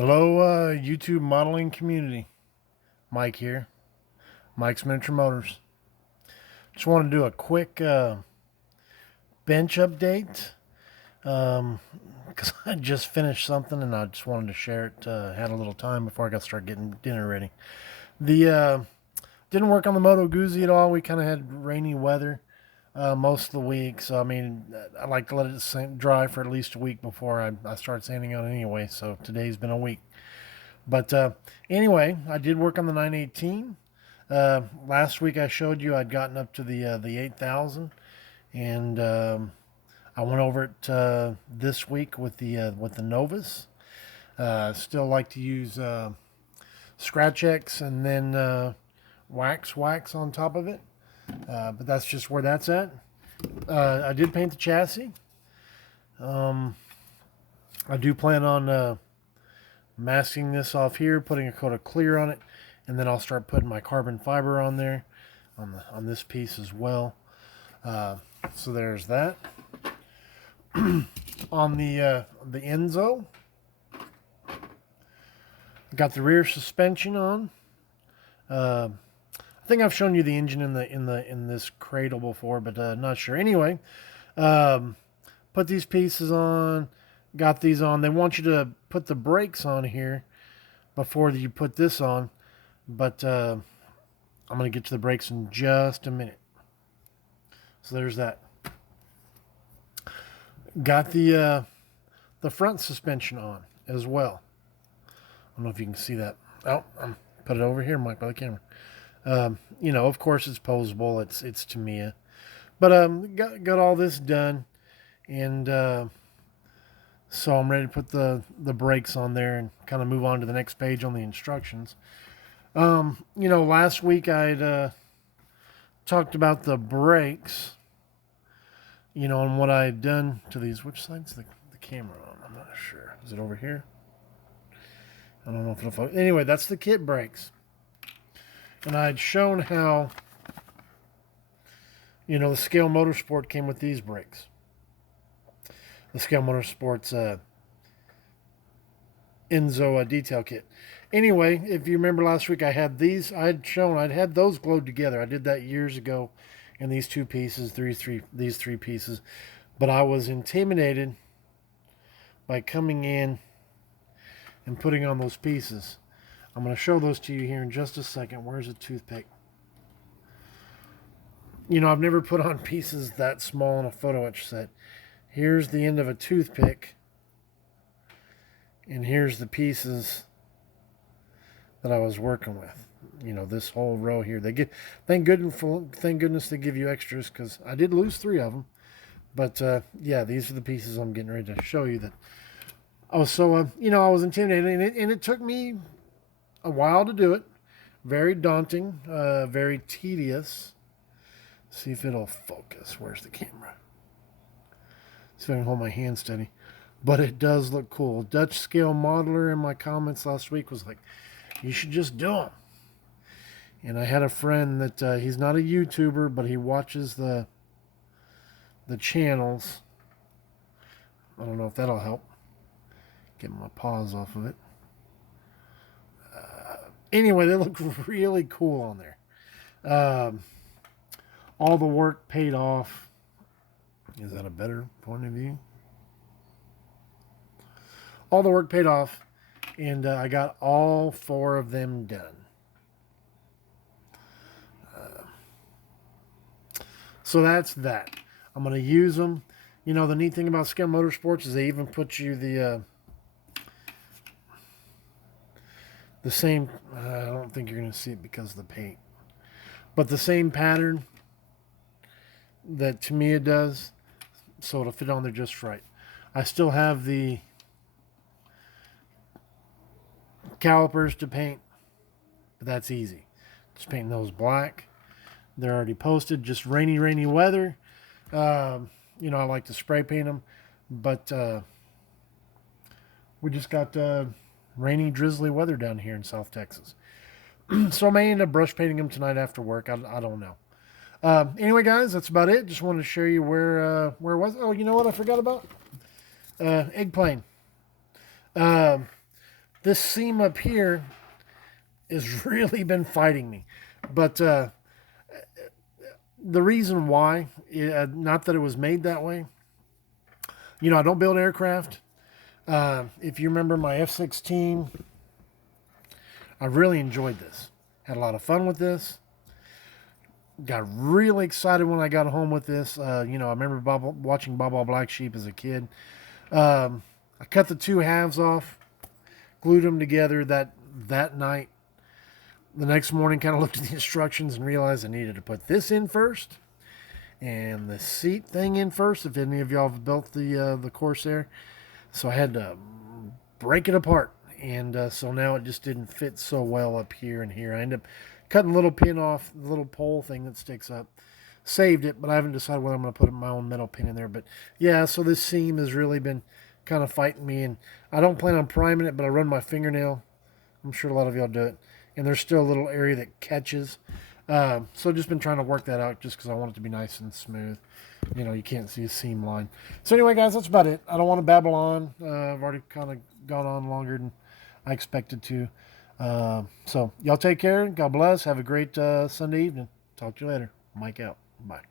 Hello, YouTube modeling community. Mike here. Mike's Miniature Motors. Just want to do a quick bench update because I just finished something and I just wanted to share it. Had a little time before I got to start getting dinner ready. The didn't work on the Moto Guzzi at all. We kind of had rainy weather most of the week, so I mean, I like to let it dry for at least a week before I start sanding out anyway. So today's been a week. But anyway, I did work on the 918. Last week I showed you I'd gotten up to the 8,000, and I went over it this week with the Novus. Still like to use Scratch X and then wax on top of it, but that's just where that's at. I did paint the chassis. I do plan on masking this off here, putting a coat of clear on it, and then I'll start putting my carbon fiber on there on this piece as well. So there's that. On the Enzo, got the rear suspension on. I think I've shown you the engine in this cradle before, but not sure. Anyway, put these pieces on. Got these on. They want you to put the brakes on here before you put this on, but I'm going to get to the brakes in just a minute. So there's that. Got the front suspension on as well. I don't know if you can see that. Oh, put it over here, Mike, by the camera. You know, of course it's posable. It's Tamiya, but got all this done, and so I'm ready to put the brakes on there and kind of move on to the next page on the instructions. You know, last week I'd talked about the brakes, you know, and what I had done to these. Which side's the camera on? I'm not sure. Is it over here? I don't know if it'll focus. Anyway, that's the kit brakes. And I'd shown how, you know, the Scale Motorsport came with these brakes. The Scale Motorsport's Enzo detail kit. Anyway, if you remember last week, I had these. I'd had those glued together. I did that years ago, in these two pieces, these three pieces. But I was intimidated by coming in and putting on those pieces. I'm going to show those to you here in just a second. Where's a toothpick? You know, I've never put on pieces that small in a photo etch set. Here's the end of a toothpick, and here's the pieces that I was working with. You know, this whole row here. They get, thank goodness they give you extras, because I did lose 3 of them. But yeah, these are the pieces I'm getting ready to show you that I was so you know, I was intimidated, and it took me a while to do it. Very daunting, very tedious. See if it'll focus. Where's the camera? See if I can hold my hand steady. But it does look cool. Dutch Scale Modeler in my comments last week was like, you should just do them. And I had a friend that he's not a YouTuber, but he watches the channels. I don't know if that'll help. Get my paws off of it. Anyway, they look really cool on there. All the work paid off. Is that a better point of view? All the work paid off, and I got all 4 of them done. So that's that. I'm going to use them. You know, the neat thing about Scale Motorsports is they even put you the same, I don't think you're going to see it because of the paint, but the same pattern that Tamiya does, so it'll fit on there just right. I still have the calipers to paint, but that's easy. Just painting those black. They're already posted. Just rainy weather. You know, I like to spray paint them, but we just got rainy, drizzly weather down here in South Texas. So I may end up brush painting them tonight after work. I don't know. Anyway, guys, that's about it. Just wanted to show you where it was. Oh, you know what I forgot about? Egg plane. this seam up here has really been fighting me. But the reason why, not that it was made that way, I don't build aircraft. If you remember my F-16, I really enjoyed this. Had a lot of fun with this. Got really excited when I got home with this. I remember watching Baba Black Sheep as a kid. I cut the two halves off, glued them together that night. The next morning, kind of looked at the instructions and realized I needed to put this in first and the seat thing in first. If any of y'all have built the Corsair, so I had to break it apart, and so now it just didn't fit so well up here and here. I ended up cutting a little pin off the little pole thing that sticks up. Saved it, but I haven't decided whether I'm going to put my own metal pin in there. But yeah, so this seam has really been kind of fighting me, and I don't plan on priming it, but I run my fingernail. I'm sure a lot of y'all do it, and there's still a little area that catches. So just been trying to work that out just because I want it to be nice and smooth. You can't see a seam line. So anyway, guys, that's about it. I don't want to babble on. I've already kind of gone on longer than I expected to. So y'all take care. God bless. Have a great Sunday evening. Talk to you later. Mike out. Bye.